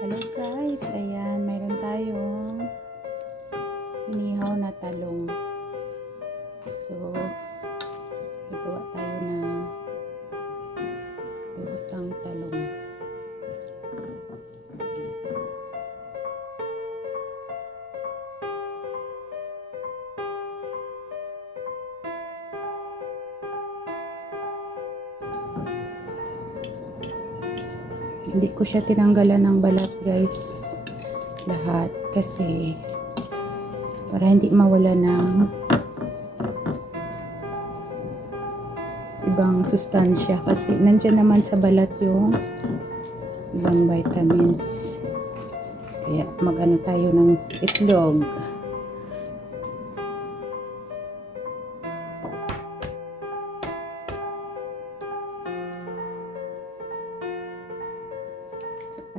Hello guys, ayan, mayroon tayong inihaw na talong. So, gagawa tayo ng lutang talong. Hindi ko siya tinanggalan ng balat guys. Lahat. Kasi para hindi mawala ng ibang sustansya. Kasi nandyan naman sa balat yung ibang vitamins. Kaya mag-ano tayo ng itlog.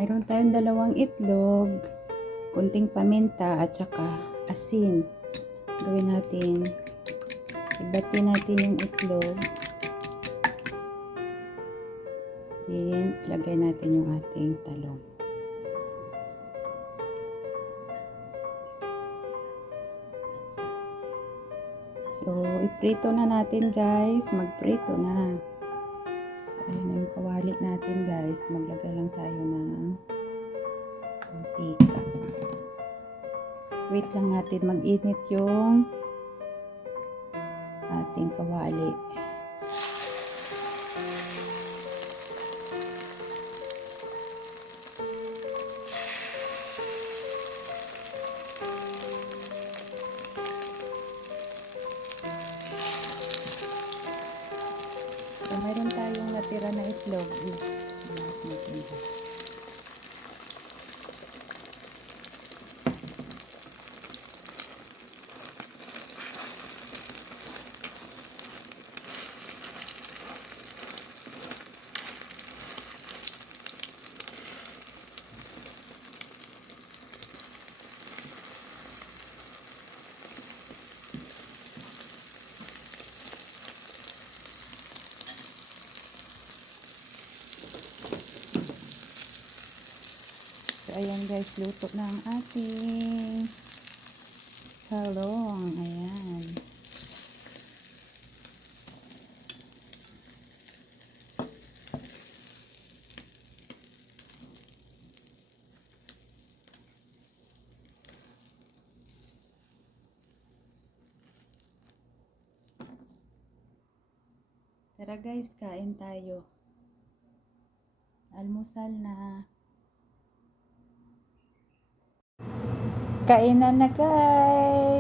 Mayroon tayong dalawang itlog, kunting paminta at saka asin. Gawin natin, ibati natin yung itlog. Then, lagay natin yung ating talong. So, iprito na natin guys. Magprito na. Kawali natin guys. Maglagay lang tayo ng mantika. Wait lang natin mag-init yung ating kawali. Itlog. Lahat natin dyan. Ayan guys, luto na ang ating talong. Ayan. Tara guys, kain tayo. Almusal na. Kainan na guys!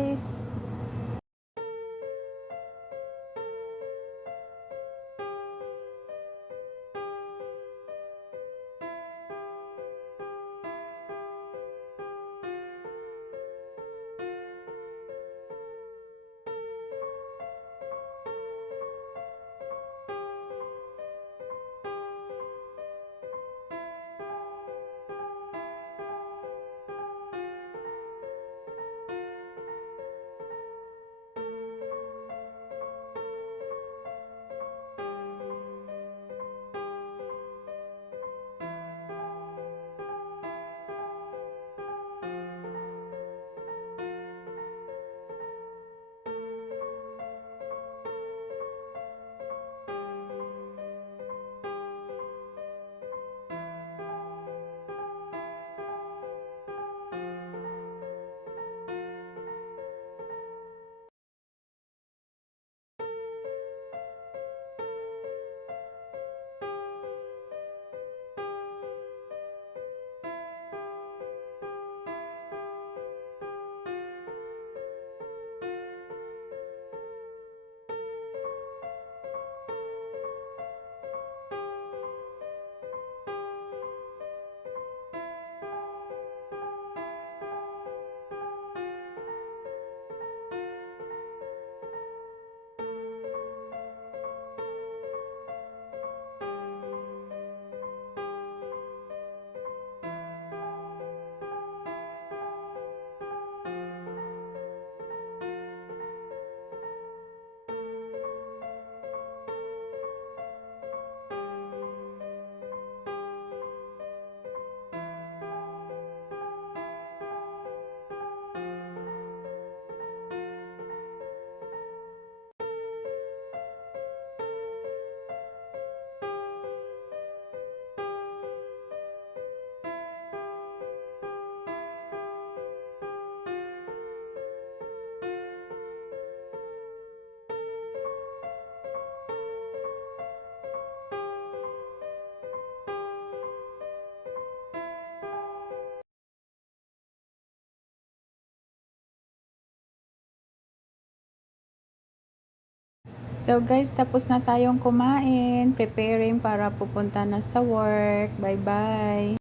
So guys, tapos na tayong kumain. Preparing para pupunta na sa work. Bye-bye.